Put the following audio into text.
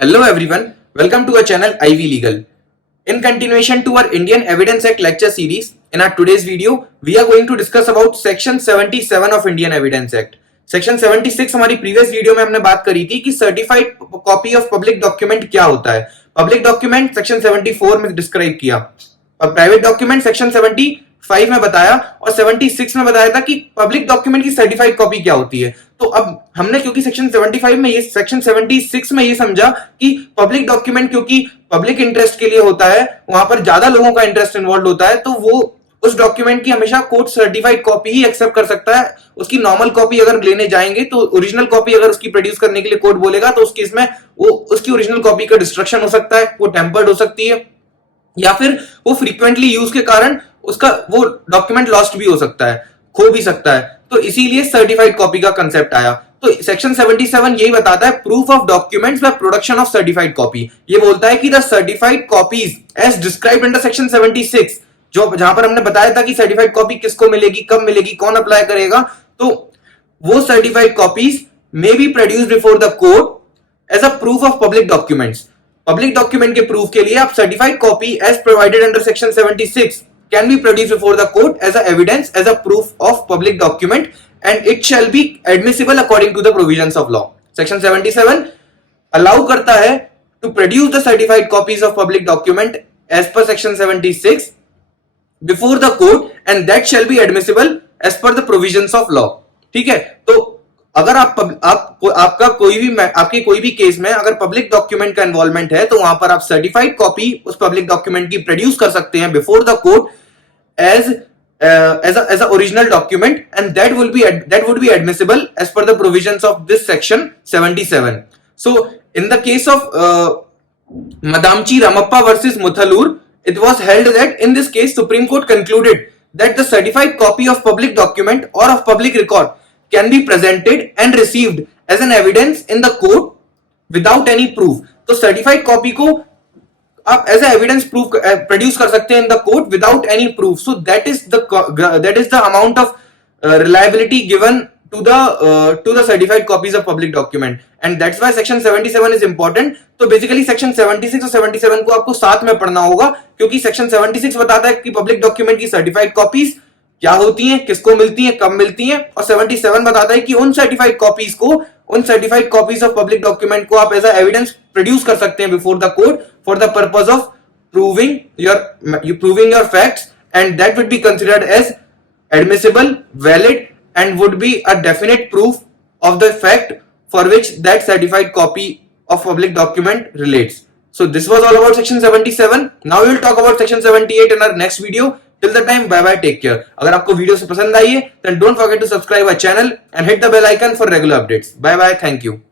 Hello everyone, welcome to our channel IVLegal. In continuation to our Indian Evidence Act lecture series, in our today's video, we are going to discuss about Section 77 of Indian Evidence Act. Section 76 हमारी previous video में हमने बात करी थी कि certified copy of public document क्या होता है. Public document Section 74 में describe किया और प्राइवेट डॉक्यूमेंट सेक्शन 75 में बताया और 76 में बताया था कि पब्लिक डॉक्यूमेंट की सर्टिफाइड कॉपी क्या होती है. तो अब हमने क्योंकि सेक्शन 75 में ये सेक्शन 76 में ये समझा कि पब्लिक डॉक्यूमेंट क्योंकि पब्लिक इंटरेस्ट के लिए होता है, वहां पर ज्यादा लोगों का इंटरेस्ट इन्वॉल्व होता है, तो वो उस डॉक्यूमेंट की हमेशा कोर्ट सर्टिफाइड कॉपी ही एक्सेप्ट कर सकता है. उसकी नॉर्मल कॉपी अगर लेने जाएंगे तो ओरिजिनल कॉपी अगर उसकी प्रोड्यूस करने के लिए कोर्ट बोलेगा तो उस केस में वो उसकी ओरिजिनल कॉपी का डिस्ट्रक्शन हो सकता है, वो टेम्पर्ड हो सकती है या फिर वो फ्रीक्वेंटली यूज के कारण उसका वो डॉक्यूमेंट लॉस्ट भी हो सकता है, खो भी सकता है. तो इसीलिए सर्टिफाइड कॉपी का कंसेप्ट आया. तो सेक्शन 77 यही बताता है proof of documents by production of certified copy. ये बोलता है कि the certified copies as described under section 76, जो जहां पर हमने बताया था कि सर्टिफाइड कॉपी किसको मिलेगी, कब मिलेगी, कौन अप्लाई करेगा, तो वो certified copies may be produced before the court as a proof of public documents. Public document के प्रूफ के लिए आप certified copy as provided under section 76 can be produced before the court as a evidence as a proof of public document and it shall be admissible according to the provisions of law. Section 77 allow करता है to produce the certified copies of public document as per section 76 before the court and that shall be admissible as per the provisions of law. ठीक है, तो अगर आपका आपके कोई भी केस में अगर पब्लिक डॉक्यूमेंट का इन्वॉल्वमेंट है तो वहां पर आप सर्टिफाइड कॉपी उस पब्लिक डॉक्यूमेंट की प्रोड्यूस कर सकते हैं before the court as a original document and that would be admissible as per the provisions of this section 77. So in the case of Madamchi Ramappa versus Muthalur, it was held that in this case Supreme Court concluded that the certified copy of public document or of public record can be presented and received as an evidence in the court without any proof. तो certified copy को आप as a evidence proof produce कर सकते हैं in the court without any proof. So that is the amount of reliability given to the certified copies of public document and that's why section 77 is important. तो basically section 76 और 77 को आपको साथ में पढ़ना होगा क्योंकि सेक्शन 76 बताता है कि पब्लिक डॉक्यूमेंट की सर्टिफाइड कॉपीज क्या होती हैं, किसको मिलती हैं, कब मिलती हैं, और 77 बताता है कि उन certified copies of public document को आप एज अ एविडेंस प्रोड्यूस कर सकते हैं before the court for the purpose of proving your facts and that would be considered as admissible, valid and would be a definite proof of the fact for which that certified copy of public document relates. So this was all about section 77. Now we will talk about section 78 in our next video. Till the time, bye bye, take care. अगर आपको video से पसंद आई है then don't forget to subscribe our channel and hit the bell icon for regular updates. Bye bye, thank you.